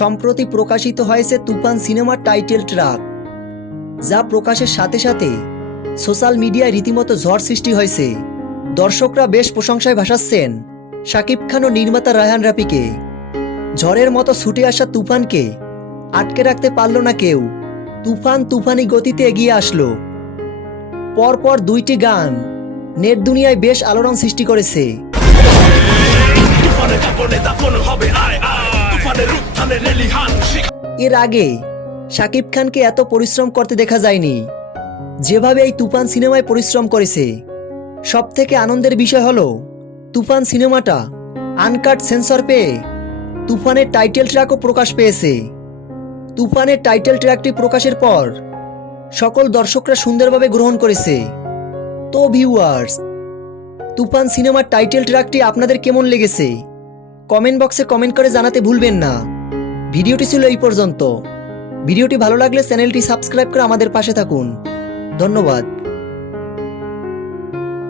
সম্প্রতি প্রকাশিত হয়েছে তুফান সিনেমার টাইটেল ট্রাক, যা প্রকাশের সাথে সাথে সোশ্যাল মিডিয়ায় রীতিমতো ঝড় সৃষ্টি হয়েছে। দর্শকরা বেশ প্রশংসায় ভাসাচ্ছেন শাকিব খান ও নির্মাতা রায়হান রাফিকে। ঝড়ের মতো ছুটে আসা তুফানকে আটকে রাখতে পারল না কেউ। তুফান তুফানি গতিতে এগিয়ে আসলো। পরপর দুইটি গান নেট দুনিয়ায় বেশ আলোড়ন সৃষ্টি করেছে। এর আগে শাকিব খানকে এত পরিশ্রম করতে দেখা যায়নি। যেভাবে এই তুফান সিনেমায় পরিশ্রম করেছে সব থেকে আনন্দের বিষয় হলো, তুফান সিনেমাটা আনকাট সেন্সর পেয়ে তুফানের টাইটেল ট্র্যাকও প্রকাশ পেয়েছে। তুফানের টাইটেল ট্র্যাকটি প্রকাশের পর সকল দর্শকরা সুন্দরভাবে গ্রহণ করেছে। তো ভিউয়ার্স, তুফান সিনেমার টাইটেল ট্র্যাকটি আপনাদের কেমন লেগেছে? কমেন্ট বক্সে কমেন্ট করে জানাতে ভুলবেন না। ভিডিওটি ছিল এই পর্যন্ত। ভিডিওটি ভালো লাগলে চ্যানেলটি সাবস্ক্রাইব করে আমাদের পাশে থাকুন। ধন্যবাদ।